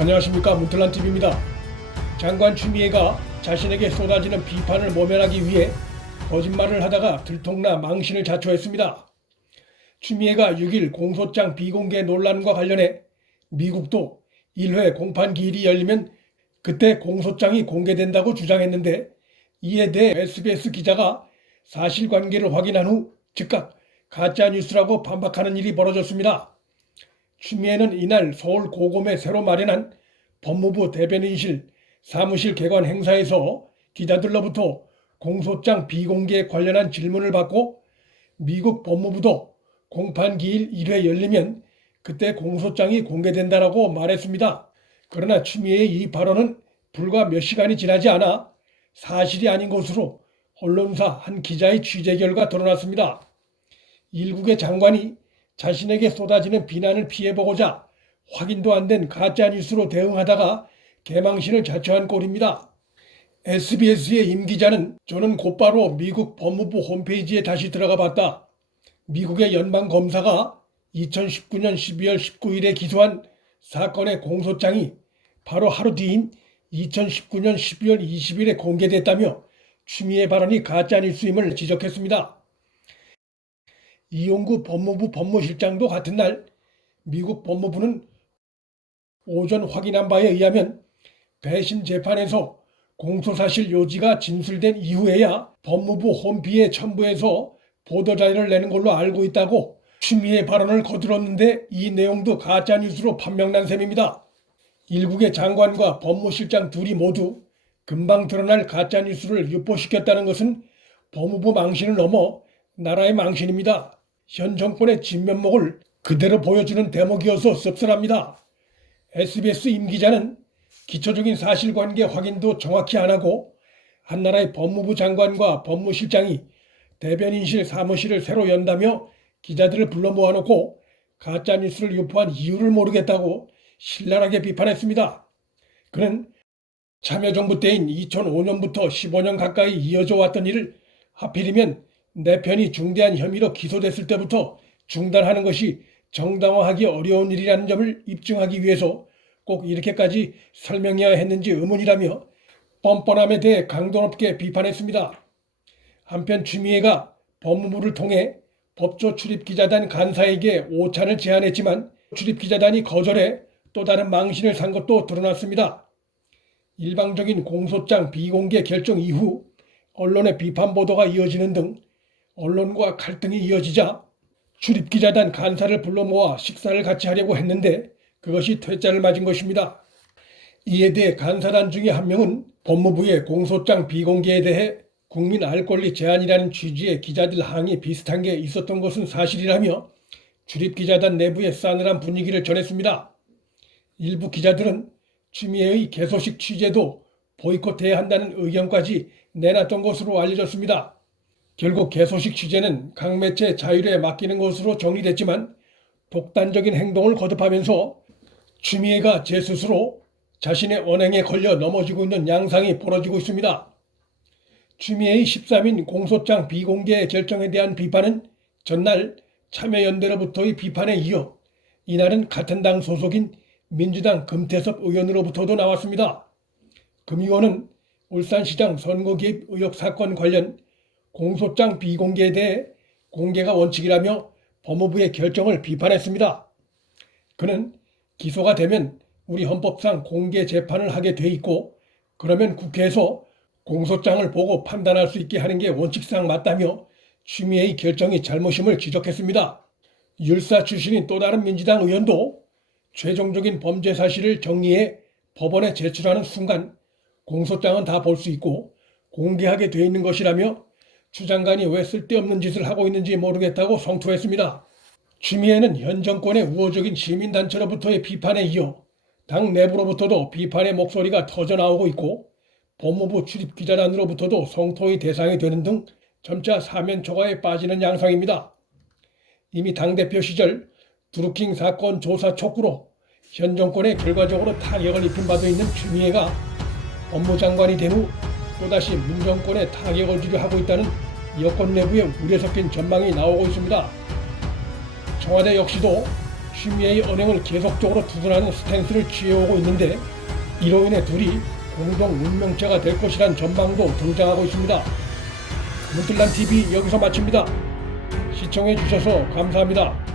안녕하십니까, 문틀란TV입니다. 장관 추미애가 자신에게 쏟아지는 비판을 모면하기 위해 거짓말을 하다가 들통나 망신을 자초했습니다. 추미애가 6일 공소장 비공개 논란과 관련해 미국도 1회 공판 기일이 열리면 그때 공소장이 공개된다고 주장했는데, 이에 대해 SBS 기자가 사실관계를 확인한 후 즉각 가짜뉴스라고 반박하는 일이 벌어졌습니다. 추미애는 이날 서울 고검에 새로 마련한 법무부 대변인실 사무실 개관 행사에서 기자들로부터 공소장 비공개에 관련한 질문을 받고, 미국 법무부도 공판기일 1회 열리면 그때 공소장이 공개된다라고 말했습니다. 그러나 추미애의 이 발언은 불과 몇 시간이 지나지 않아 사실이 아닌 것으로 언론사 한 기자의 취재 결과 드러났습니다. 일국의 장관이 자신에게 쏟아지는 비난을 피해보고자 확인도 안 된 가짜뉴스로 대응하다가 개망신을 자초한 꼴입니다. SBS의 임 기자는 "저는 곧바로 미국 법무부 홈페이지에 다시 들어가 봤다. 미국의 연방검사가 2019년 12월 19일에 기소한 사건의 공소장이 바로 하루 뒤인 2019년 12월 20일에 공개됐다며 추미애 발언이 가짜뉴스임을 지적했습니다. 이용구 법무부 법무실장도 같은 날 미국 법무부는 오전 확인한 바에 의하면 배심 재판에서 공소사실 요지가 진술된 이후에야 법무부 홈피에 첨부해서 보도자료를 내는 걸로 알고 있다고 추미애 발언을 거들었는데, 이 내용도 가짜뉴스로 판명난 셈입니다. 일국의 장관과 법무실장 둘이 모두 금방 드러날 가짜뉴스를 유포시켰다는 것은 법무부 망신을 넘어 나라의 망신입니다. 현 정권의 진면목을 그대로 보여주는 대목이어서 씁쓸합니다. SBS 임 기자는 기초적인 사실관계 확인도 정확히 안 하고 한 나라의 법무부 장관과 법무실장이 대변인실 사무실을 새로 연다며 기자들을 불러 모아놓고 가짜뉴스를 유포한 이유를 모르겠다고 신랄하게 비판했습니다. 그는 참여정부 때인 2005년부터 15년 가까이 이어져 왔던 일을 하필이면 내 편이 중대한 혐의로 기소됐을 때부터 중단하는 것이 정당화하기 어려운 일이라는 점을 입증하기 위해서 꼭 이렇게까지 설명해야 했는지 의문이라며 뻔뻔함에 대해 강도 높게 비판했습니다. 한편 추미애가 법무부를 통해 법조 출입기자단 간사에게 오찬을 제안했지만 출입기자단이 거절해 또 다른 망신을 산 것도 드러났습니다. 일방적인 공소장 비공개 결정 이후 언론의 비판 보도가 이어지는 등 언론과 갈등이 이어지자 출입기자단 간사를 불러 모아 식사를 같이 하려고 했는데 그것이 퇴짜를 맞은 것입니다. 이에 대해 간사단 중에 한 명은 법무부의 공소장 비공개에 대해 국민 알 권리 제한이라는 취지의 기자들 항의 비슷한 게 있었던 것은 사실이라며 출입기자단 내부의 싸늘한 분위기를 전했습니다. 일부 기자들은 추미애의 개소식 취재도 보이콧해야 한다는 의견까지 내놨던 것으로 알려졌습니다. 결국 개소식 취재는 각 매체 자율에 맡기는 것으로 정리됐지만 독단적인 행동을 거듭하면서 추미애가 제 스스로 자신의 언행에 걸려 넘어지고 있는 양상이 벌어지고 있습니다. 추미애의 13인 공소장 비공개 결정에 대한 비판은 전날 참여연대로부터의 비판에 이어 이날은 같은 당 소속인 민주당 금태섭 의원으로부터도 나왔습니다. 금 의원은 울산시장 선거 개입 의혹 사건 관련 공소장 비공개에 대해 공개가 원칙이라며 법무부의 결정을 비판했습니다. 그는 기소가 되면 우리 헌법상 공개 재판을 하게 돼 있고, 그러면 국회에서 공소장을 보고 판단할 수 있게 하는 게 원칙상 맞다며 추미애의 결정이 잘못임을 지적했습니다. 율사 출신인 또 다른 민주당 의원도 최종적인 범죄 사실을 정리해 법원에 제출하는 순간 공소장은 다 볼 수 있고 공개하게 돼 있는 것이라며 추 장관이 왜 쓸데없는 짓을 하고 있는지 모르겠다고 성토했습니다. 추미애는 현 정권의 우호적인 시민단체로부터의 비판에 이어 당 내부로부터도 비판의 목소리가 터져나오고 있고 법무부 출입기자단으로부터도 성토의 대상이 되는 등 점차 사면초가에 빠지는 양상입니다. 이미 당대표 시절 드루킹 사건 조사 촉구로 현 정권에 결과적으로 타격을 입힌 바도 있는 추미애가 법무장관이 된 후 또다시 문정권에 타격을 주려 하고 있다는 여권 내부의 우려 섞인 전망이 나오고 있습니다. 청와대 역시도 취미의 언행을 계속적으로 두둔하는 스탠스를 취해오고 있는데 이로 인해 둘이 공동 운명체가 될 것이란 전망도 등장하고 있습니다. 문틀란TV 여기서 마칩니다. 시청해주셔서 감사합니다.